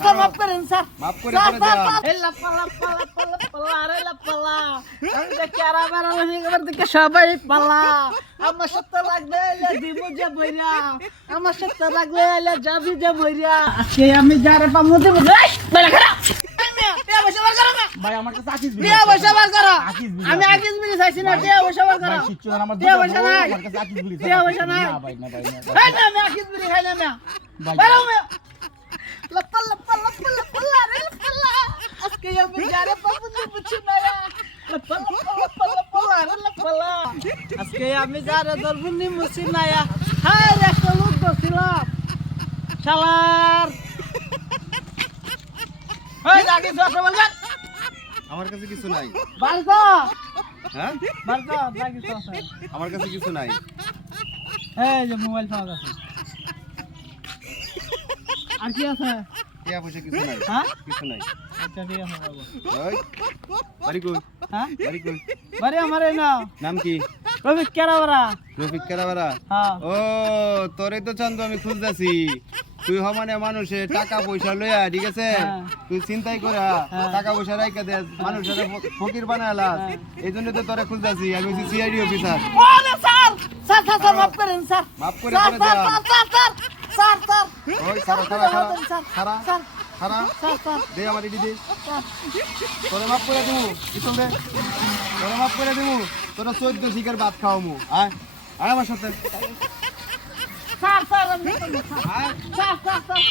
Sir মাফ করেন sir মাফ করে করে দাও এই লাপা লাপা লাপা লাপা আরে লাপা আমি দেখি আর আমার এবার দেখে সবাই পালা আমার সাথে লাগবে এলে দিব যে বইরা আমার সাথে লাগবে এলে যাবি যে বইরা আজকে আমি যারে পামু দিব এই বেলা খারাপ ভাই আমার কাছে আকিস বিড়ি বিয়া বসা বার করো আকিস বিড়ি আমি আকিস বিড়ি চাইছি না বিয়া বসা বার করো ভাই কিচ্ছু না আমার বিয়া বসা নাই আমার কাছে আকিস বিড়ি বিয়া বসা নাই না ভাই না ভাই না এই না আমি আকিস বিড়ি খাই না মিয়া ভাই বেরো মিয়া লাপা লাপা লাপা লাপা রে লাপা আজকে আমি যারে পাবো দিব চিনায়া লাপা লাপা লাপা লাপা রে লাপা আজকে আমি যারে ধরবো নি মুছিনায়া হায় রে কলুক দছিলাম শালার এই লাগি সব বলবেন আমার কাছে কিছু নাই বালকো হ্যাঁ বালকো লাগি সব আমার কাছে কিছু নাই এই যে মোবাইল পাওয়া গেছে আর কি আছে টিয়া পয়সা কিছু নাই হ্যাঁ কিছু নাই আচ্ছা ঠিক আছে বাবু ওই বাড়ি কই হ্যাঁ বাড়ি কই বাড়ি আমার এই না নাম কি রবি কেরাবরা রফিক কেরাবারা হ্যাঁ ও তোরে তো চান্দু আমি খুঁজতাছি তুই হমানে মানুষে টাকা পয়সা লইয়া ঠিক আছে হ্যাঁ। তুই চিন্তাই করে টাকা পয়সা রাইখা দে মানুষের ফকির বানালাস এই জন্য তো তোরে খুঁজতাছি আমি হচ্ছি সিআইডি অফিসার ওরে স্যার স্যার স্যার স্যার মাফ করেন স্যার মাফ করে স্যার করে স্যার দাও স্যার স্যার স্যার স্যার ওই খারা খারা খারা খারা স্যার খারা স্যার স্যার দে আমার দিদি দে তোরে মাফ করে দেবো কি চলবে তোরে মাফ করে দেবো তোরা 14 শিকার ভাত খাওয়ামু আয় আয় আমার সাথে স্যার স্যার আমি আয় স্যার স্যার স্যার